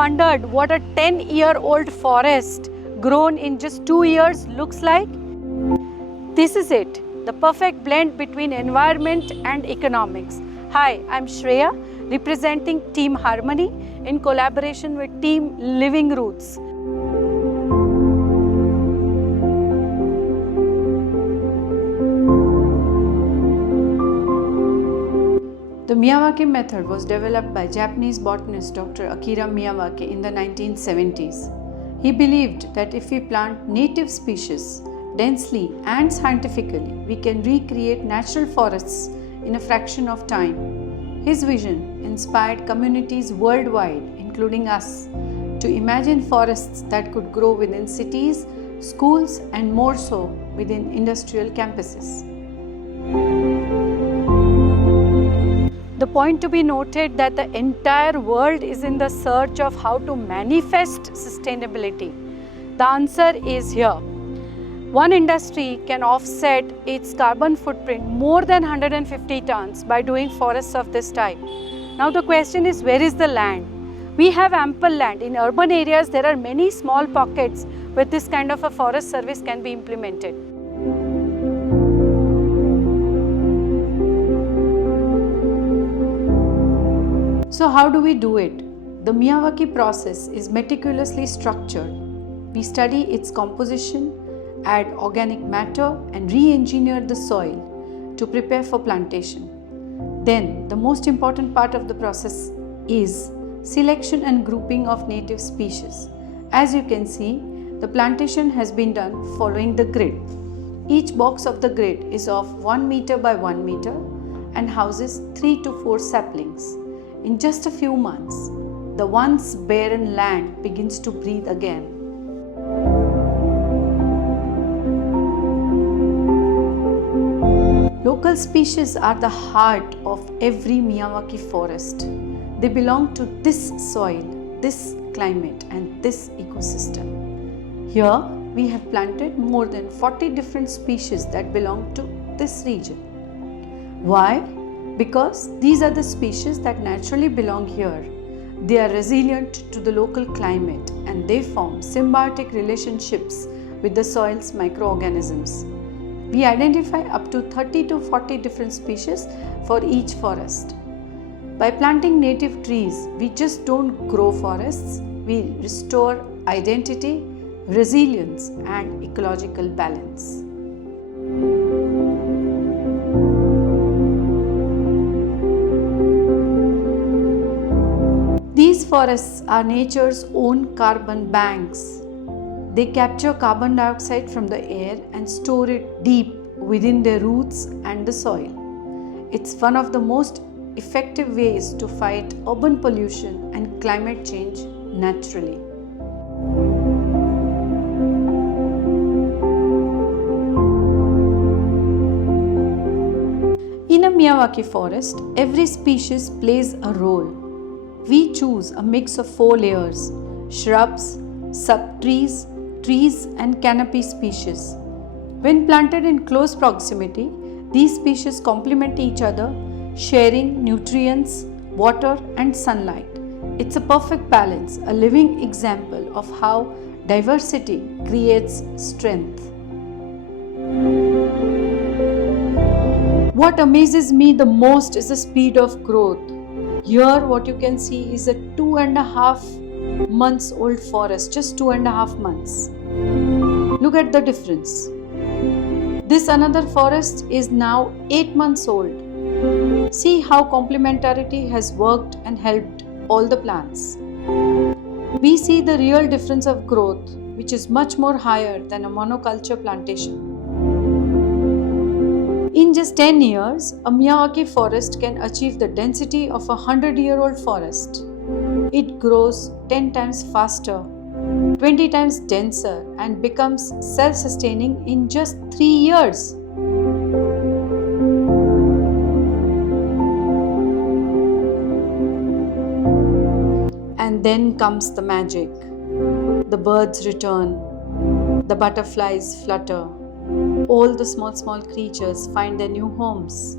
wondered what a 10-year-old forest grown in just 2 years looks like? This is it, the perfect blend between environment and economics. Hi, I'm Shreya, representing Team Harmony in collaboration with Team Living Roots. The Miyawaki method was developed by Japanese botanist Dr. Akira Miyawaki in the 1970s. He believed that if we plant native species densely and scientifically, we can recreate natural forests in a fraction of time. His vision inspired communities worldwide, including us, to imagine forests that could grow within cities, schools, and more so within industrial campuses. The point to be noted that the entire world is in the search of how to manifest sustainability. The answer is here. One industry can offset its carbon footprint more than 150 tons by doing forests of this type. Now the question is, where is the land? We have ample land. In urban areas, there are many small pockets where this kind of a forest service can be implemented. So how do we do it? The Miyawaki process is meticulously structured. We study its composition, add organic matter, and re-engineer the soil to prepare for plantation. Then, the most important part of the process is selection and grouping of native species. As you can see, the plantation has been done following the grid. Each box of the grid is of 1 meter by 1 meter and houses 3 to 4 saplings. In just a few months, the once barren land begins to breathe again. Local species are the heart of every Miyawaki forest. They belong to this soil, this climate, and this ecosystem. Here, we have planted more than 40 different species that belong to this region. Why? Because these are the species that naturally belong here. They are resilient to the local climate and they form symbiotic relationships with the soil's microorganisms. We identify up to 30 to 40 different species for each forest. By planting native trees, we just don't grow forests, we restore identity, resilience, and ecological balance. These forests are nature's own carbon banks. They capture carbon dioxide from the air and store it deep within their roots and the soil. It's one of the most effective ways to fight urban pollution and climate change naturally. In a Miyawaki forest, every species plays a role. We choose a mix of 4 layers: shrubs, subtrees, trees, and canopy species. When planted in close proximity, these species complement each other, sharing nutrients, water, and sunlight. It's a perfect balance, a living example of how diversity creates strength. What amazes me the most is the speed of growth. Here what you can see is a 2.5 months old forest, just 2.5 months. Look at the difference. This another forest is now 8 months old. See how complementarity has worked and helped all the plants. We see the real difference of growth, which is much more higher than a monoculture plantation. In just 10 years, a Miyawaki forest can achieve the density of a 100-year-old forest. It grows 10 times faster, 20 times denser, and becomes self-sustaining in just 3 years. And then comes the magic. The birds return, the butterflies flutter, all the small creatures find their new homes.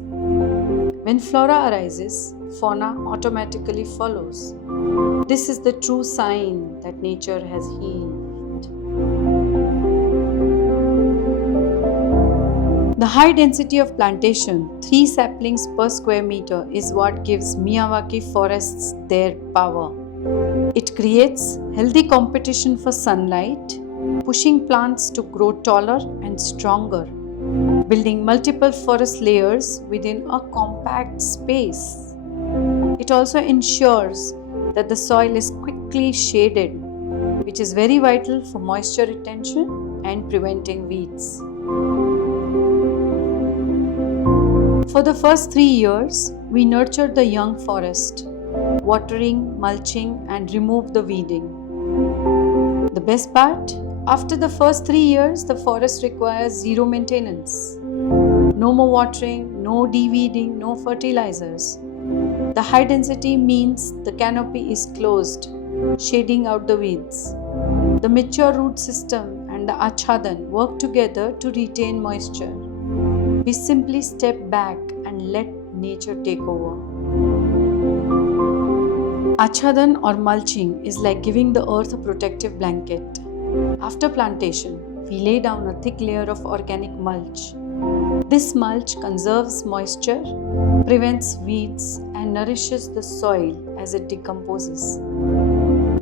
When flora arises, fauna automatically follows. This is the true sign that nature has healed. The high density of plantation, 3 saplings per square meter, is what gives Miyawaki forests their power. It creates healthy competition for sunlight, pushing plants to grow taller and stronger, building multiple forest layers within a compact space. It also ensures that the soil is quickly shaded, which is very vital for moisture retention and preventing weeds. For the first 3 years, we nurture the young forest, watering, mulching, and remove the weeding. The best part? After the first 3 years, the forest requires zero maintenance. No more watering, no de-weeding, no fertilizers. The high density means the canopy is closed, shading out the weeds. The mature root system and the achhadan work together to retain moisture. We simply step back and let nature take over. Achhadan or mulching is like giving the earth a protective blanket. After plantation, we lay down a thick layer of organic mulch. This mulch conserves moisture, prevents weeds, and nourishes the soil as it decomposes.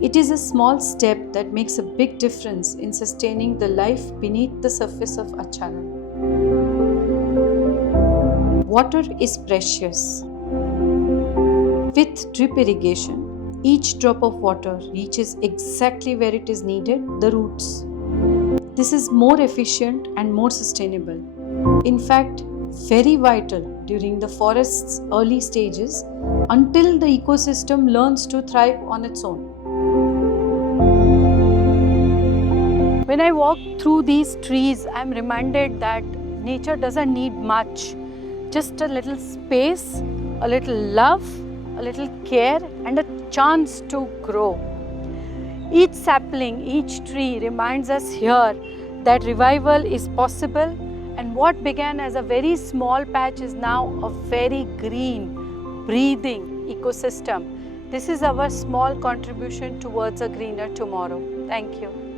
It is a small step that makes a big difference in sustaining the life beneath the surface of achhadan. Water is precious. With drip irrigation, each drop of water reaches exactly where it is needed, the roots. This is more efficient and more sustainable. In fact, very vital during the forest's early stages until the ecosystem learns to thrive on its own. When I walk through these trees, I am reminded that nature doesn't need much. Just a little space, a little love, a little care, and a chance to grow. Each sapling, each tree reminds us here that revival is possible, and what began as a very small patch is now a very green, breathing ecosystem. This is our small contribution towards a greener tomorrow. Thank you.